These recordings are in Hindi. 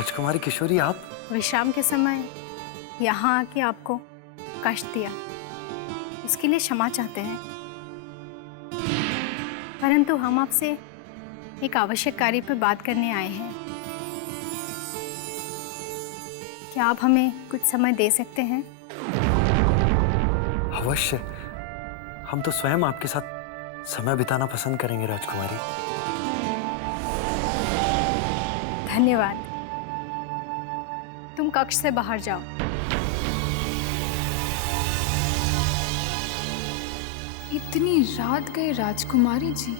राजकुमारी किशोरी, आप? विश्राम के समय यहाँ आके आपको कष्ट दिया, उसके लिए क्षमा चाहते हैं। परंतु हम आपसे एक आवश्यक कार्य पर बात करने आए हैं। क्या आप हमें कुछ समय दे सकते हैं? अवश्य। हम तो स्वयं आपके साथ समय बिताना पसंद करेंगे राजकुमारी। धन्यवाद। तुम कक्ष से बाहर जाओ। इतनी रात गए राजकुमारी जी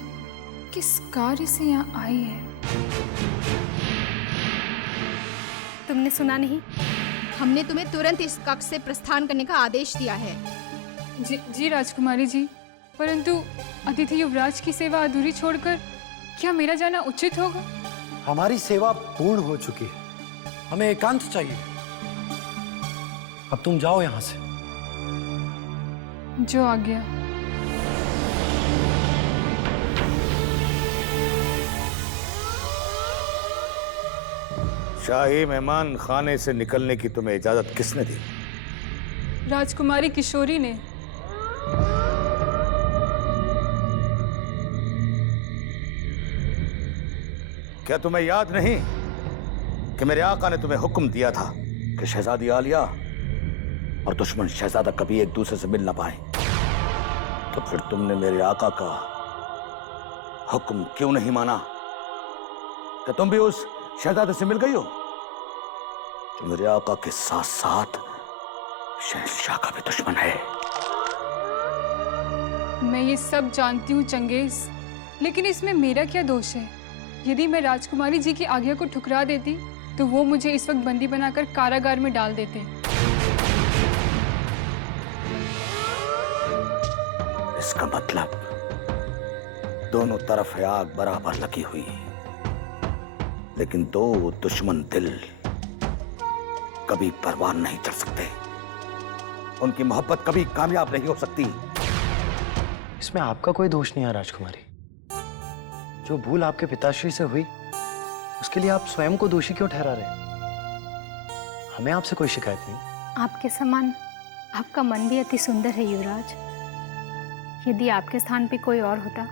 किस कार्य से यहाँ आई है? तुमने सुना नहीं? हमने तुम्हें तुरंत इस कक्ष से प्रस्थान करने का आदेश दिया है। जी राजकुमारी जी, परंतु अतिथि युवराज की सेवा अधूरी छोड़कर क्या मेरा जाना उचित होगा? हमारी सेवा पूर्ण हो चुकी है, हमें एकांत चाहिए। अब तुम जाओ यहां से। जो आज्ञा। शाही मेहमान खाने से निकलने की तुम्हें इजाजत किसने दी? राजकुमारी किशोरी ने। क्या तुम्हें याद नहीं कि मेरे आका ने तुम्हें हुक्म दिया था कि शहजादी आलिया और दुश्मन शहजादा कभी एक दूसरे से मिल ना पाए? तो फिर तुमने मेरे आका का हुक्म क्यों नहीं माना? क्या तुम भी उस शहजादे से मिल गई हो जो मेरे आका के साथ साथ शहंशाह का भी दुश्मन है? मैं ये सब जानती हूँ चंगेज, लेकिन इसमें मेरा क्या दोष है? यदि मैं राजकुमारी जी की आज्ञा को ठुकरा देती तो वो मुझे इस वक्त बंदी बनाकर कारागार में डाल देते। इसका मतलब दोनों तरफ है आग बराबर लगी हुई, लेकिन दो दुश्मन दिल कभी परवान नहीं चढ़ सकते। उनकी मोहब्बत कभी कामयाब नहीं हो सकती। इसमें आपका कोई दोष नहीं है राजकुमारी। जो भूल आपके पिताश्री से हुई उसके लिए आप स्वयं को दोषी क्यों ठहरा रहे? हमें आपसे कोई शिकायत नहीं। आपके समान आपका मन भी अति सुंदर है युवराज। यदि आपके स्थान पे कोई और होता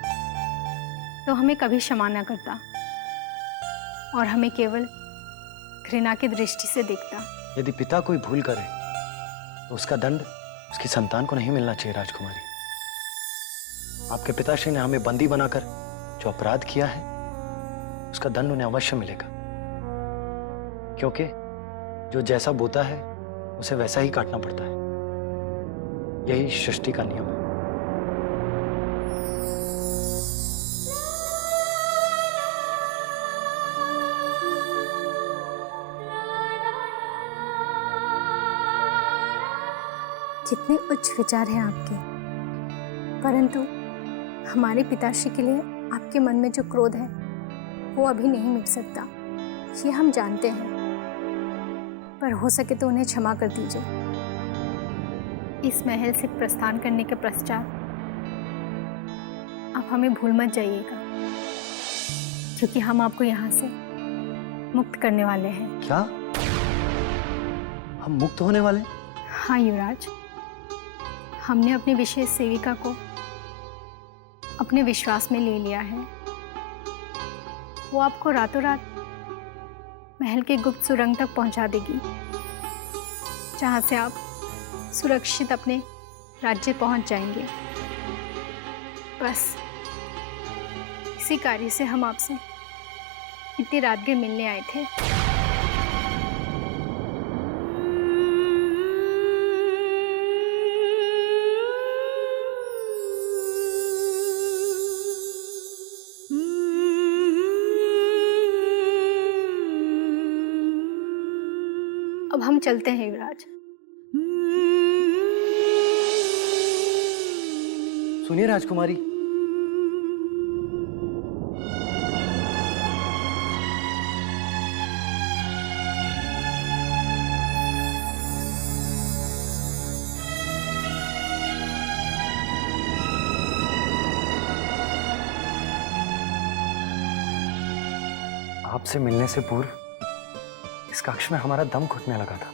तो हमें कभी क्षमा न करता और हमें केवल घृणा की दृष्टि से देखता। यदि पिता कोई भूल करे तो उसका दंड उसकी संतान को नहीं मिलना चाहिए राजकुमारी। आपके पिताश्री ने हमें बंदी बनाकर जो अपराध किया है उसका दंड उन्हें अवश्य मिलेगा, क्योंकि जो जैसा बोता है उसे वैसा ही काटना पड़ता है। यही सृष्टि का नियम है। जितने उच्च विचार हैं आपके, परंतु हमारे पिताश्री के लिए आपके मन में जो क्रोध है वो अभी नहीं मिट सकता, ये हम जानते हैं। पर हो सके तो उन्हें क्षमा कर दीजिए। इस महल से प्रस्थान करने के पश्चात आप हमें भूल मत जाइएगा, क्योंकि हम आपको यहाँ से मुक्त करने वाले हैं। क्या हम मुक्त होने वाले? हाँ युवराज, हमने अपनी विशेष सेविका को अपने विश्वास में ले लिया है। वो आपको रातों रात महल के गुप्त सुरंग तक पहुंचा देगी, जहां से आप सुरक्षित अपने राज्य पहुंच जाएंगे। बस इसी कार्य से हम आपसे इतनी रात गए मिलने आए थे। अब हम चलते हैं युवराज। सुनिए राजकुमारी, आपसे मिलने से पूर्व इस कक्ष में हमारा दम घुटने लगा था,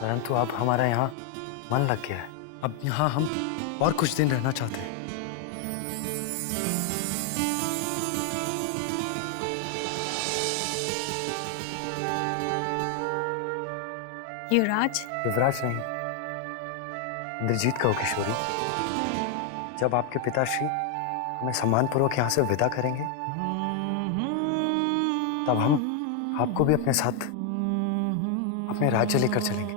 परंतु अब हमारा यहाँ मन लग गया है। अब यहाँ हम और कुछ दिन रहना चाहते हैं। युवराज, युवराज नहीं, इंद्रजीत कहो किशोरी। जब आपके पिताश्री हमें सम्मानपूर्वक यहाँ से विदा करेंगे, तब हम आपको भी अपने साथ अपने राज्य लेकर चलेंगे।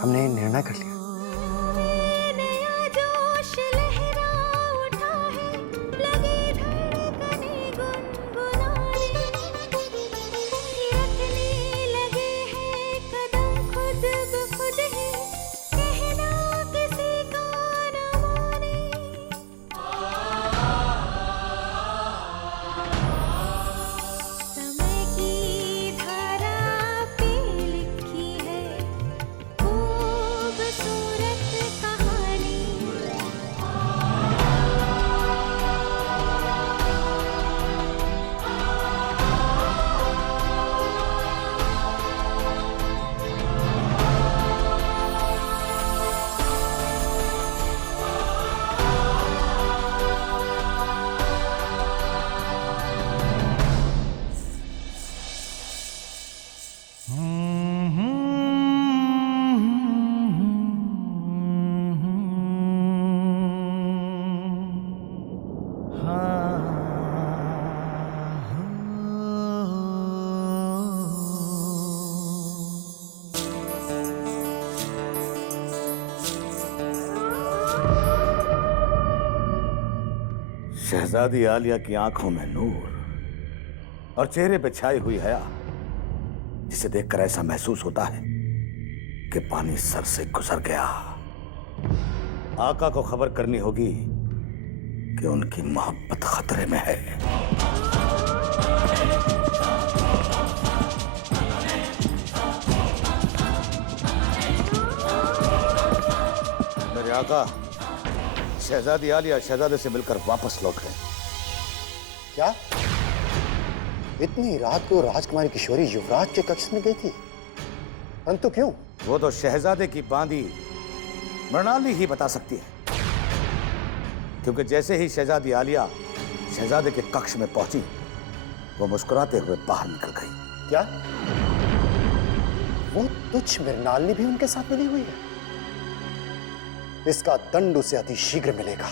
हमने निर्णय कर लिया। शहजादी आलिया की आंखों में नूर और चेहरे पे छाई हुई हया, जिसे देखकर ऐसा महसूस होता है कि पानी सर से गुजर गया। आका को खबर करनी होगी कि उनकी मोहब्बत खतरे में है। मेरे आका, शहजादी आलिया शहजादे से मिलकर वापस लौट गए। क्या इतनी रात को राजकुमारी किशोरी युवराज के कक्ष में गई थी? परंतु क्यों? वो तो शहजादे की बांदी मृणाली ही बता सकती है, क्योंकि जैसे ही शहजादी आलिया शहजादे के कक्ष में पहुंची, वो मुस्कुराते हुए बाहर निकल गई। क्या वो तुच्छ मृणालिनी भी उनके साथ मिली हुई है? इसका दंड उसे अति शीघ्र मिलेगा।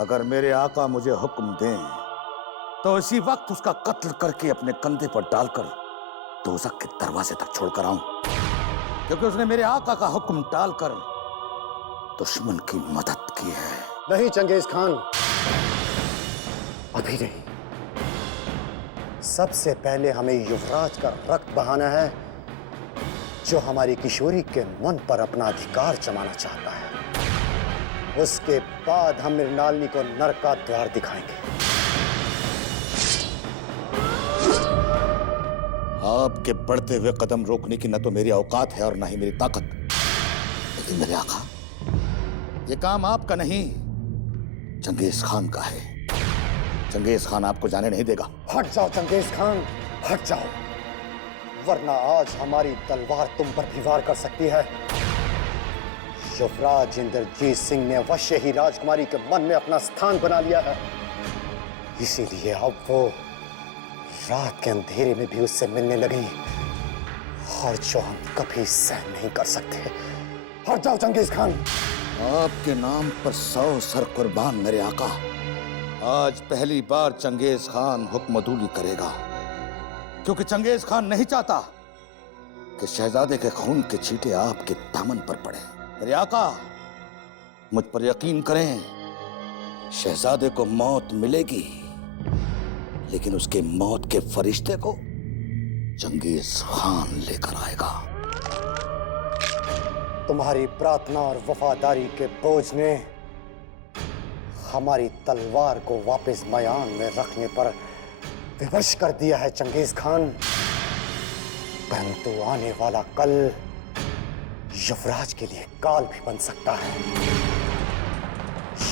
अगर मेरे आका मुझे हुक्म दें तो इसी वक्त उसका कत्ल करके अपने कंधे पर डालकर दोज़ख के दरवाजे तक छोड़कर आऊं, क्योंकि उसने मेरे आका का हुक्म टालकर दुश्मन की मदद की है। नहीं चंगेज खान, अभी नहीं। सबसे पहले हमें युवराज का रक्त बहाना है, जो हमारी किशोरी के मन पर अपना अधिकार जमाना चाहता है। उसके बाद हम मृणालिनी को नरक का द्वार दिखाएंगे। आपके बढ़ते हुए कदम रोकने की न तो मेरी औकात है और न ही मेरी ताकत। लेकिन मेरे आका, ये काम आपका नहीं, चंगेज खान का है। चंगेज खान आपको जाने नहीं देगा। हट जाओ चंगेज खान, हट जाओ, वरना आज हमारी तलवार तुम पर भी वार कर सकती है। युवराज इंद्रजीत सिंह ने अवश्य ही राजकुमारी के मन में अपना स्थान बना लिया है, इसीलिए अब वो रात के अंधेरे में भी उससे मिलने लगी, और जो हम कभी सहन नहीं कर सकते। हट जाओ चंगेज खान। आपके नाम पर 100 सर कुर्बान मेरे आका। आज पहली बार चंगेज खान हुक्मदूली करेगा, क्योंकि चंगेज खान नहीं चाहता कि शहजादे के खून के छींटे आपके दामन पर पड़े। मेरे आका, मुझ पर यकीन करें, शहजादे को मौत मिलेगी, लेकिन उसके मौत के फरिश्ते को चंगेज खान लेकर आएगा। तुम्हारी प्रार्थना और वफादारी के बोझ ने हमारी तलवार को वापस मयान में रखने पर विवश कर दिया है चंगेज खान, परंतु आने वाला कल युवराज के लिए काल भी बन सकता है।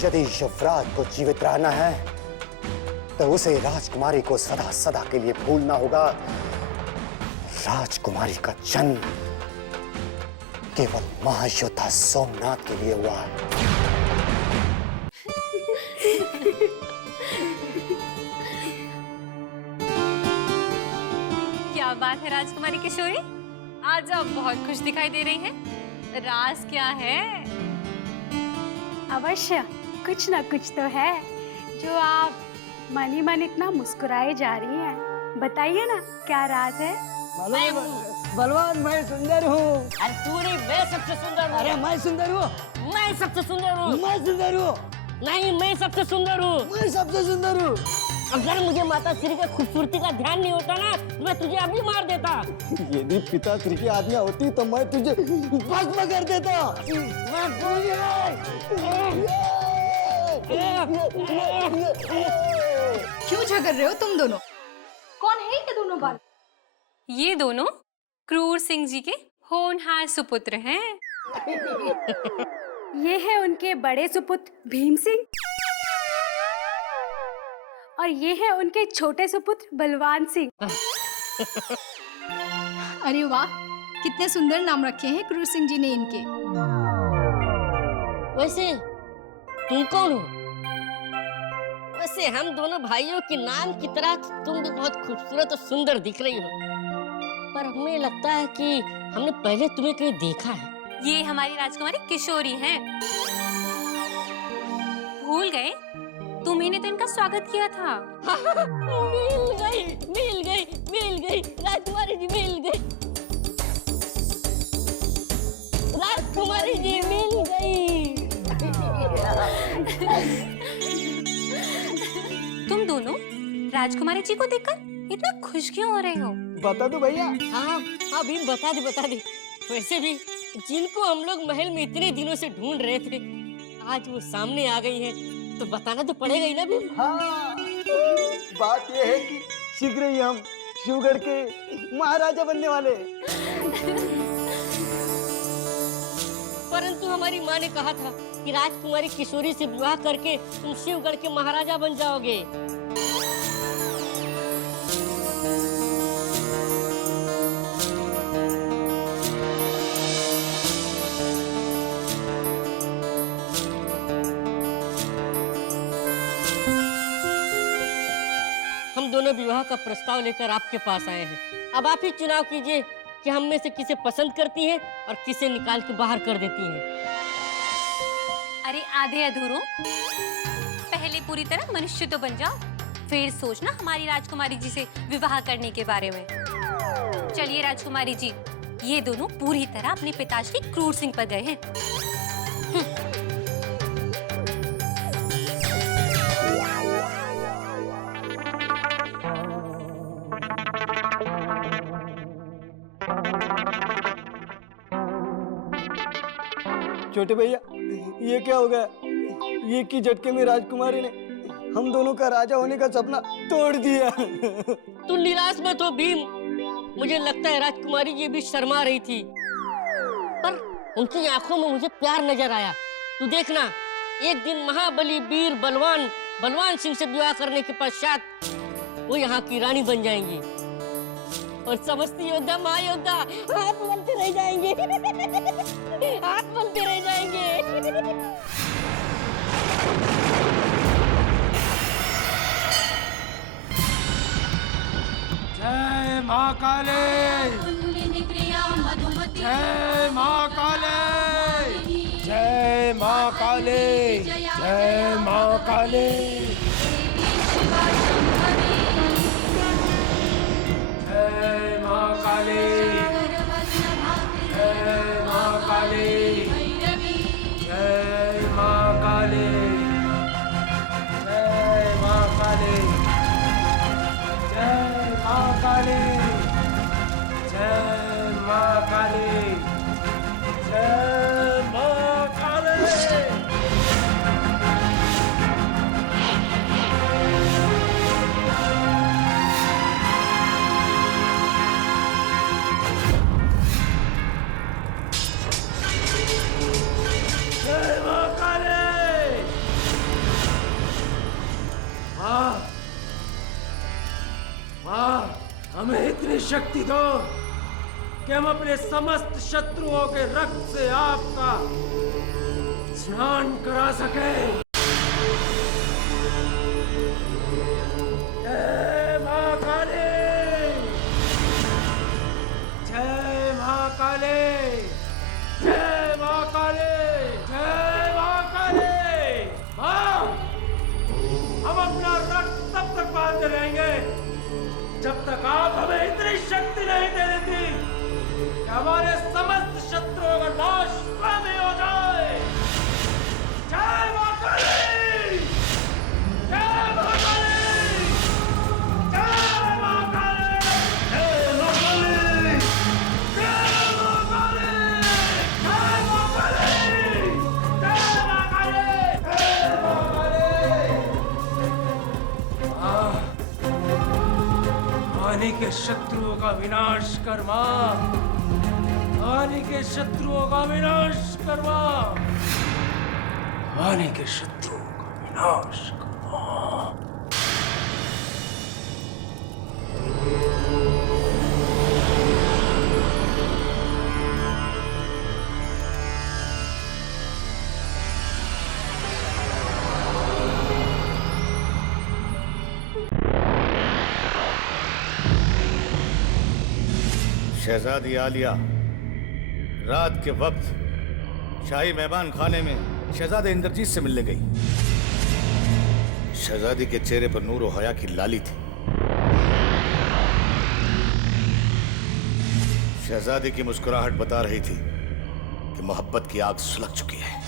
यदि युवराज को जीवित रहना है तो उसे राजकुमारी को सदा सदा के लिए भूलना होगा। राजकुमारी का जन्म केवल महायोद्धा सोमनाथ के लिए हुआ है। क्या बात है राजकुमारी किशोरी, आज आप बहुत खुश दिखाई दे रही हैं। राज क्या है? अवश्य कुछ ना कुछ तो है जो आप मन ही मन इतना मुस्कुराए जा रही हैं। बताइए ना क्या राज है? बलवान मैं सुंदर हूँ। अरे तू नहीं, मैं सबसे सुंदर हूँ। अरे मैं सुंदर हूँ। मैं सबसे सुंदर हूँ। मैं सुंदर हूँ। नहीं, मैं सबसे सुंदर हूँ। मैं सबसे सुंदर हूँ। अगर मुझे माता श्री की खूबसूरती का ध्यान नहीं होता ना, तो मैं तुझे अभी मार देता। यदि पिता श्री की आज्ञा होती तो मैं तुझे भस्म कर देता। मैं क्यों झगड़ रहे हो तुम दोनों? कौन है ये दोनों बाल? ये दोनों क्रूर सिंह जी के होनहार सुपुत्र हैं। ये है उनके बड़े सुपुत्र भीम सिंह और ये है उनके छोटे सुपुत्र बलवान सिंह। अरे वाह, कितने सुंदर नाम रखे हैं क्रूर सिंह जी ने इनके। वैसे तुम कौन हो? वैसे हम दोनों भाइयों के नाम की तरह तुम भी बहुत खूबसूरत और सुंदर दिख रही हो, पर हमें लगता है कि हमने पहले तुम्हें कहीं देखा है। ये हमारी राजकुमारी किशोरी हैं। भूल गए? तुम्ही ने तो इनका स्वागत किया था। मिल गई, मिल गई, मिल गई, राजकुमारी जी मिल गई। राजकुमारी जी मिल गई। तुम दोनों राजकुमारी जी को देखकर इतना खुश क्यों हो रहे हो? बता दो भैया। हाँ हाँ भीम, बता दे बता दे। वैसे भी जिनको हम लोग महल में इतने दिनों से ढूंढ रहे थे, आज वो सामने आ गई हैं, तो बताना तो पड़ेगा ही ना भीम। हाँ, बात ये है कि शीघ्र ही हम शिवगढ़ के महाराजा बनने वाले। परंतु हमारी माँ ने कहा था कि राजकुमारी किशोरी से विवाह करके तुम शिवगढ़ के महाराजा बन जाओगे। हम दोनों विवाह का प्रस्ताव लेकर आपके पास आए हैं। अब आप ही चुनाव कीजिए कि हम में से किसे पसंद करती हैं और किसे निकाल के बाहर कर देती हैं। अरे आधे अधूरों, पहले पूरी तरह मनुष्य तो बन जाओ, फिर सोचना हमारी राजकुमारी जी से विवाह करने के बारे में। चलिए राजकुमारी जी, ये दोनों पूरी तरह अपने पिताश्री क्रूर सिंह पर गए हैं। छोटे भैया, ये क्या हो गया? ये की झटके में राजकुमारी ने हम दोनों का राजा होने का सपना तोड़ दिया। तू निराश मत हो भीम। मुझे लगता है राजकुमारी जी भी शर्मा रही थी, पर उनकी आंखों में मुझे प्यार नजर आया। तू देखना, एक दिन महाबली वीर बलवान सिंह से विवाह करने के पश्चात वो यहाँ की रानी बन जाएंगी और समस्त योद्धा महायोद्धा हाथ मलते रह जाएंगे। हाथ मलते रह जाएंगे। जय मां काली, जय मां काली, जय मां काली, जय मां काली, जय मां काली, जय मां काली, जय मां काली, जय मां काली, जय मां काली, जय मां काली, जय मां काली। शक्ति दो कि हम अपने समस्त शत्रुओं के रक्त से आपका स्नान करा सके। जय मां काली, जय मां काली, जय मां काली, जय मां काली। मां, हम अपना रक्त तब तक बांधते रहेंगे जब तक आप हमें इतनी शक्ति नहीं दे देती कि हमारे समस्त शत्रुओं का नाश स्वयं ही हो जाए। जय मां काली, जय मां काली, जय मां काली, जय मां काली, जय मां काली, जय मां काली, जय मां काली, जय मां काली। आने के शत्रुओं का विनाश कर मां, आने के शत्रुओं का विनाश कर मां, आने के शत्रुओं का विनाश कर मां। शहजादी आलिया रात के वक्त शाही मेहमान खाने में शहजादे इंद्रजीत से मिलने गई। शहजादी के चेहरे पर नूर और हया की लाली थी। शहजादी की मुस्कुराहट बता रही थी कि मोहब्बत की आग सुलग चुकी है।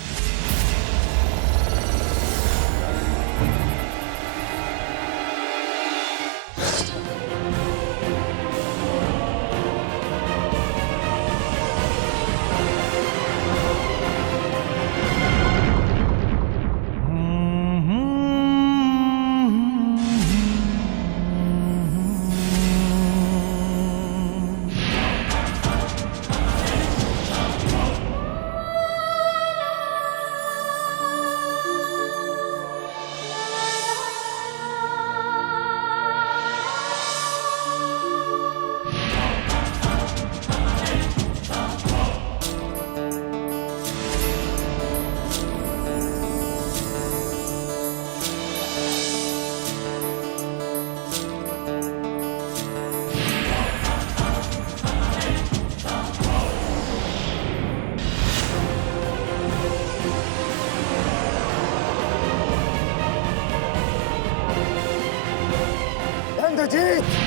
इंद्रजीत!